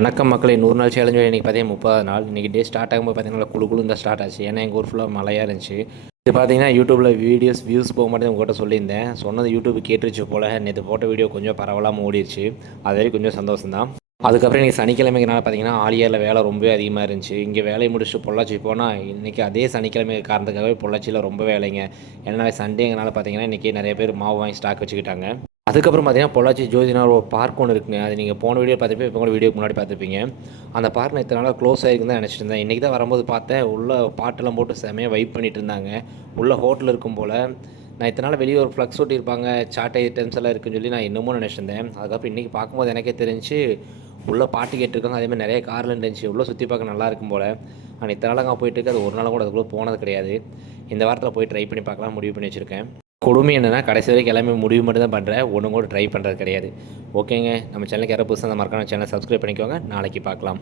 வணக்கம் மக்களே, 100 நாள் சேலஞ்ச் இன்றைக்கி பார்த்தீங்கன்னா 30 நாள். இன்றைக்கி டே ஸ்டார்ட் ஆகும்போது பார்த்தீங்கன்னா குழு தான் ஸ்டார்ட் ஆச்சு. ஏன்னா எங்கள் ஊர் ஃபுல்லாக மழையாக இருந்துச்சு. இது பார்த்தீங்கன்னா யூடியூப்பில் வியூஸ் போக மாட்டேன் உங்கள்கிட்ட சொல்லியிருந்தேன். சொன்னது யூடியூப் கேட்டுருச்சு போல். நேற்று போட்ட வீடியோ கொஞ்சம் பரவலாமல் ஓடிடுச்சு. அது வரைக்கும் கொஞ்சம் சந்தோஷம் தான். அதுக்கப்புறம் இன்றைக்கி சனிக்கிழமைக்குனால பார்த்தீங்கன்னா ஆலியாரில் வேலை ரொம்பவே அதிகமாக இருந்துச்சு. இங்கே வேலையை முடிச்சுட்டு பொள்ளாச்சி போனால் இன்றைக்கி அதே சனிக்கிழமை காரணத்துக்காகவே பொள்ளாச்சியில் ரொம்ப வேலைங்க. ஏன்னா சண்டேங்கனால பார்த்தீங்கன்னா இன்றைக்கி நிறைய பேர் மாவு வாங்கி ஸ்டாக் வச்சுக்கிட்டாங்க. அதுக்கப்புறம் பார்த்தீங்கன்னா பொள்ளாச்சி ஜோதினார் ஒரு பார்க் ஒன்று இருக்குங்க. அது நீங்கள் போன வீடியோ பார்த்துருப்பீங்க, இப்போ கூட வீடியோக்கு முன்னாடி பார்த்துருப்பீங்க. அந்த பார்க் நான் இத்தனை நாளாக க்ளோஸ் ஆகிருக்குன்னு தான் நினச்சிட்டு இருந்தேன். இன்றைக்கி தான் வரும்போது பார்த்தேன், உள்ள பாட்டெல்லாம் போட்டு செமையாக வைப் பண்ணிட்டு இருந்தாங்க. உள்ள ஹோட்டல் இருக்கும் போல். நான் இத்தனை நாள் வெளியே ஒரு ஃப்ளக்ஸ் ஒட்டியிருப்பாங்க, சாட் ஐட்டம்ஸ் எல்லாம் இருக்குன்னு சொல்லி நான் இன்னமும் நினச்சிருந்தேன். அதுக்கப்புறம் இன்றைக்கி பார்க்கும்போது எனக்கே தெரிஞ்சு உள்ளே பாட்டு கேட்டிருக்காங்க. அதேமாதிரி நிறைய கார்லாம் இருந்துச்சு. உள்ளே சுற்றி பார்க்க நல்லா இருக்கும் போல். ஆனால் இத்தனை நாளாக அங்கே போயிட்டு அது ஒரு நாள் கூட அதுக்குள்ளே போனது கிடையாது. இந்த வாரத்தில் போய் ட்ரை பண்ணி பார்க்கலாம் முடிவு பண்ணி வச்சுருக்கேன். கொடுமை என்னென்னா கடைசி வரைக்கும் எல்லாமே முடிவு மட்டும் தான் பண்ணுறேன். ஒன்றும் கூட ட்ரை பண்ணுறது கிடையாது. ஓகேங்க, நம்ம சேனலுக்கு யாராவது புதுசாக மறக்காம சேனலை சப்ஸ்கிரைப் பண்ணிக்கோங்க. நாளைக்கு பார்க்கலாம்.